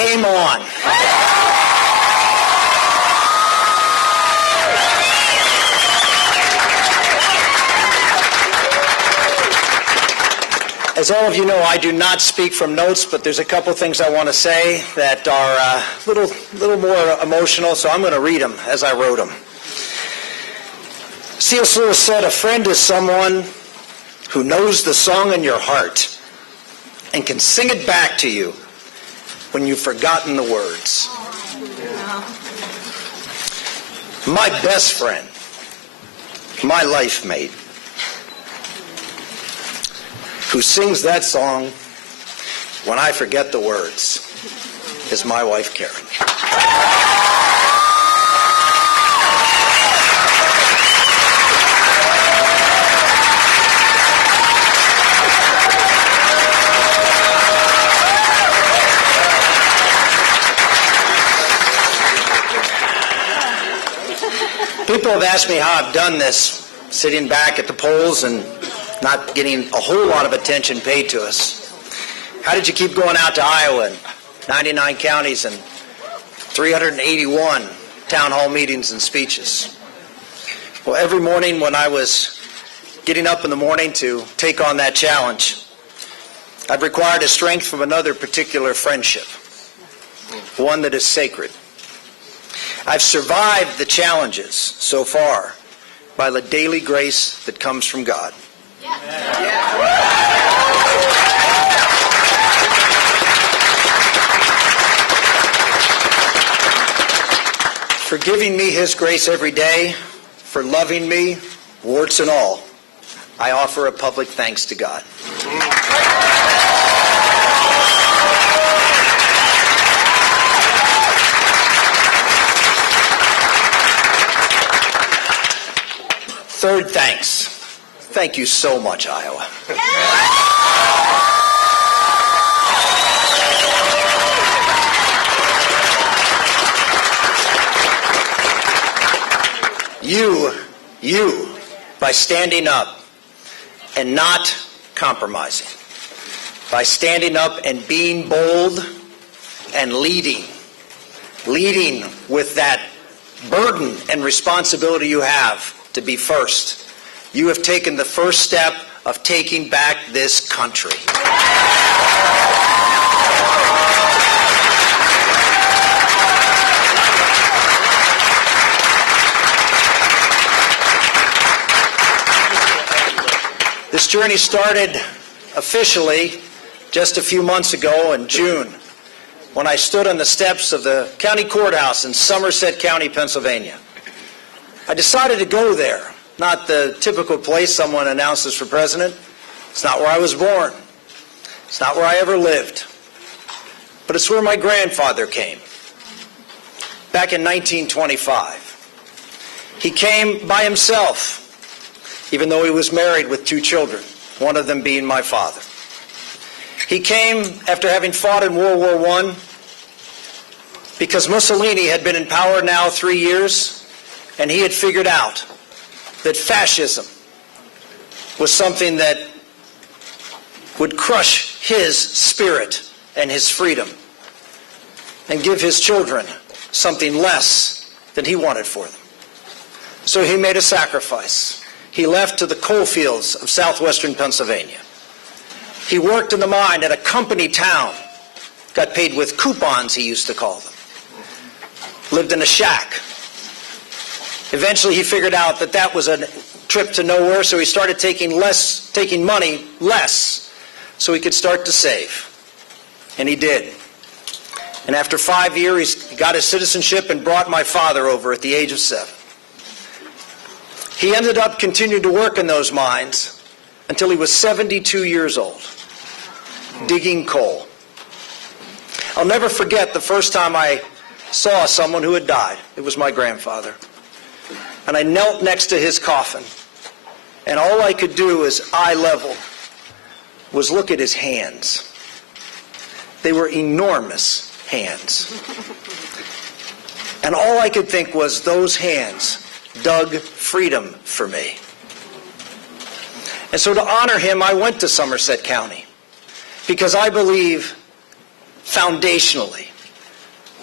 Game on. As all of you know, I do not speak from notes, but there's a couple things I want to say that are a little more emotional, so I'm going to read them as I wrote them. C.S. Lewis said, "A friend is someone who knows the song in your heart and can sing it back to you when you've forgotten the words." My best friend, my life mate, who sings that song when I forget the words, is my wife, Karen. People have asked me how I've done this, sitting back at the polls and not getting a whole lot of attention paid to us. How did you keep going out to Iowa and 99 counties and 381 town hall meetings and speeches? Well, every morning when I was getting up in the morning to take on that challenge, I've required a strength from another particular friendship, one that is sacred. I've survived the challenges so far by the daily grace that comes from God. For giving me His grace every day, for loving me, warts and all, I offer a public thanks to God. Third thanks. Thank you so much, Iowa. You, by standing up and not compromising, by standing up and being bold and leading with that burden and responsibility you have to be first. You have taken the first step of taking back this country. This journey started officially just a few months ago in June, when I stood on the steps of the county courthouse in Somerset County, Pennsylvania. I decided to go there. Not the typical place someone announces for president. It's not where I was born. It's not where I ever lived. But it's where my grandfather came, back in 1925. He came by himself, even though he was married with 2 children, one of them being my father. He came after having fought in World War I, because Mussolini had been in power now 3 years, and he had figured out that fascism was something that would crush his spirit and his freedom and give his children something less than he wanted for them. So he made a sacrifice. He left to the coal fields of southwestern Pennsylvania. He worked in the mine at a company town, got paid with coupons, he used to call them. Lived in a shack. Eventually he figured out that that was a trip to nowhere, so he started taking money less, so he could start to save. And he did. And after 5 years, he got his citizenship and brought my father over at the age of 7. He ended up continuing to work in those mines until he was 72 years old, digging coal. I'll never forget the first time I saw someone who had died. It was my grandfather. And I knelt next to his coffin, and all I could do as eye level was look at his hands. They were enormous hands. And all I could think was, those hands dug freedom for me. And so to honor him, I went to Somerset County, because I believe foundationally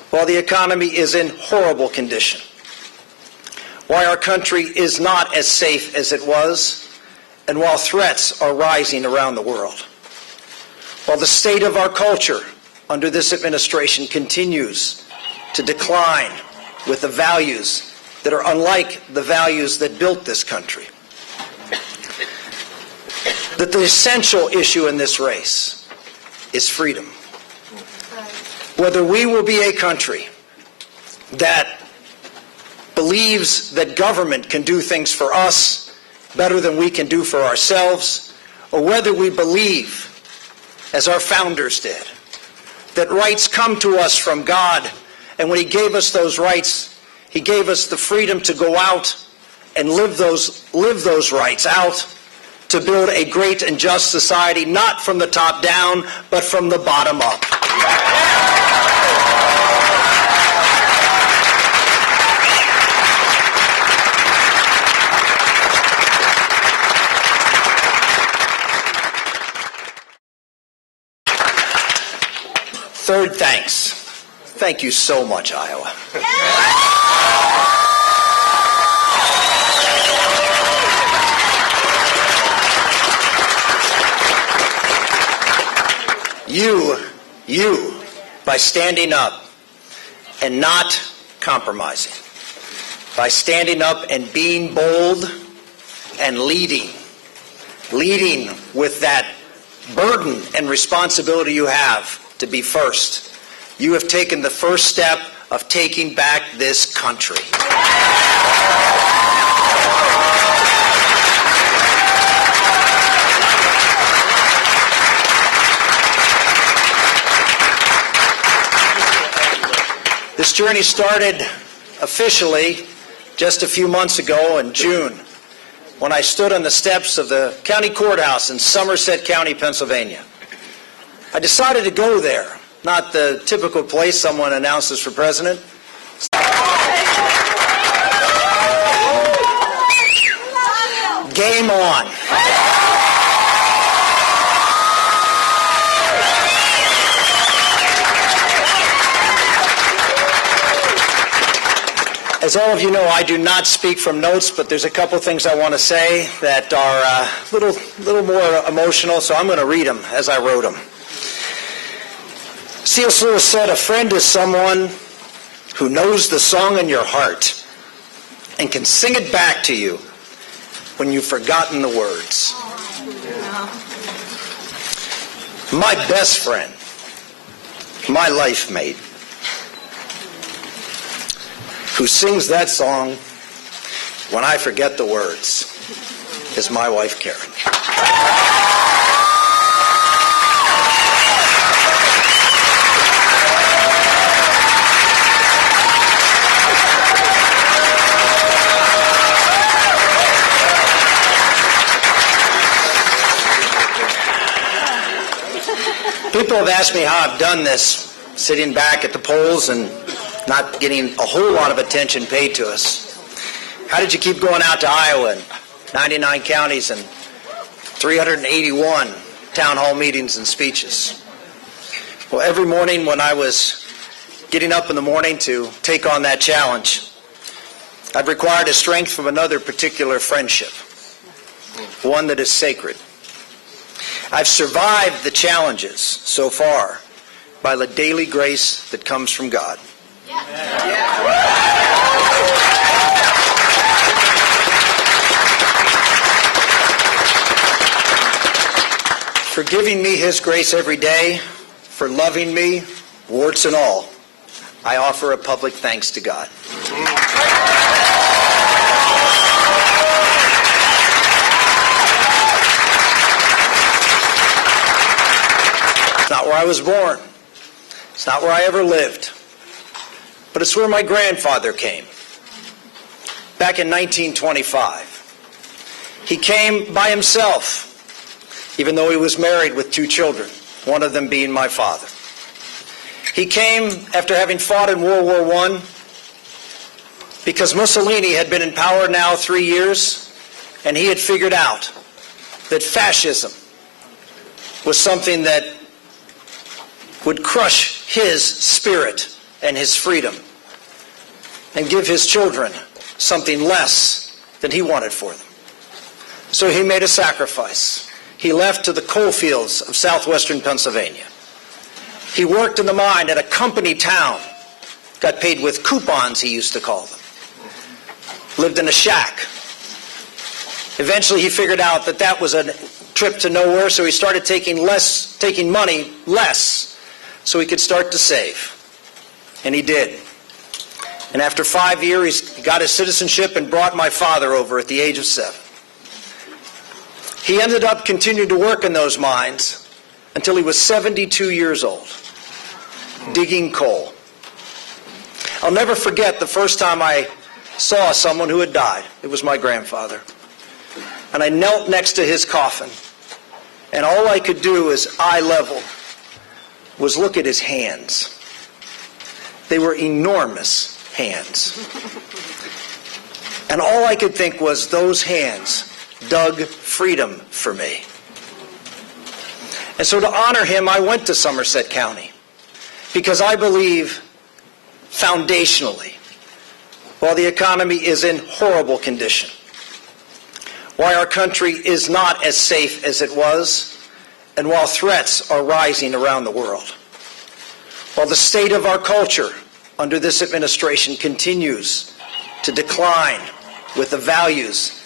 while the economy is in horrible condition, why our country is not as safe as it was, and while threats are rising around the world, while the state of our culture under this administration continues to decline with the values that are unlike the values that built this country, that the essential issue in this race is freedom. Whether we will be a country that believes that government can do things for us better than we can do for ourselves, or whether we believe, as our founders did, that rights come to us from God, and when He gave us those rights, He gave us the freedom to go out and live those rights out to build a great and just society, not from the top down, but from the bottom up. Third, thanks. Thank you so much, Iowa. You, by standing up and not compromising, by standing up and being bold and leading with that burden and responsibility you have to be first. You have taken the first step of taking back this country. This journey started officially just a few months ago in June, when I stood on the steps of the county courthouse in Somerset County, Pennsylvania. I decided to go there, not the typical place someone announces for president. Game on. As all of you know, I do not speak from notes, but there's a couple things I want to say that are a little more emotional, so I'm going to read them as I wrote them. C.S. Lewis said, "A friend is someone who knows the song in your heart and can sing it back to you when you've forgotten the words." My best friend, my life mate, who sings that song when I forget the words, is my wife, Karen. People have asked me how I've done this, sitting back at the polls and not getting a whole lot of attention paid to us. How did you keep going out to Iowa and 99 counties and 381 town hall meetings and speeches? Well, every morning when I was getting up in the morning to take on that challenge, I've required a strength from another particular friendship, one that is sacred. I've survived the challenges so far by the daily grace that comes from God. For giving me His grace every day, for loving me, warts and all, I offer a public thanks to God. It's not where I was born. It's not where I ever lived. But it's where my grandfather came. Back in 1925. He came by himself, even though he was married with 2 children, one of them being my father. He came after having fought in World War I, because Mussolini had been in power now 3 years, and he had figured out that fascism was something that would crush his spirit and his freedom and give his children something less than he wanted for them. So he made a sacrifice. He left to the coal fields of southwestern Pennsylvania. He worked in the mine at a company town, got paid with coupons, he used to call them. Lived in a shack. Eventually he figured out that that was a trip to nowhere, so he started taking money less, so he could start to save. And he did. And after 5 years, he got his citizenship and brought my father over at the age of 7. He ended up continuing to work in those mines until he was 72 years old, digging coal. I'll never forget the first time I saw someone who had died. It was my grandfather. And I knelt next to his coffin, and all I could do as eye level was look at his hands. They were enormous hands. And all I could think was, those hands dug freedom for me. And so to honor him, I went to Somerset County, because I believe foundationally, while the economy is in horrible condition, why our country is not as safe as it was, and while threats are rising around the world, while the state of our culture under this administration continues to decline with the values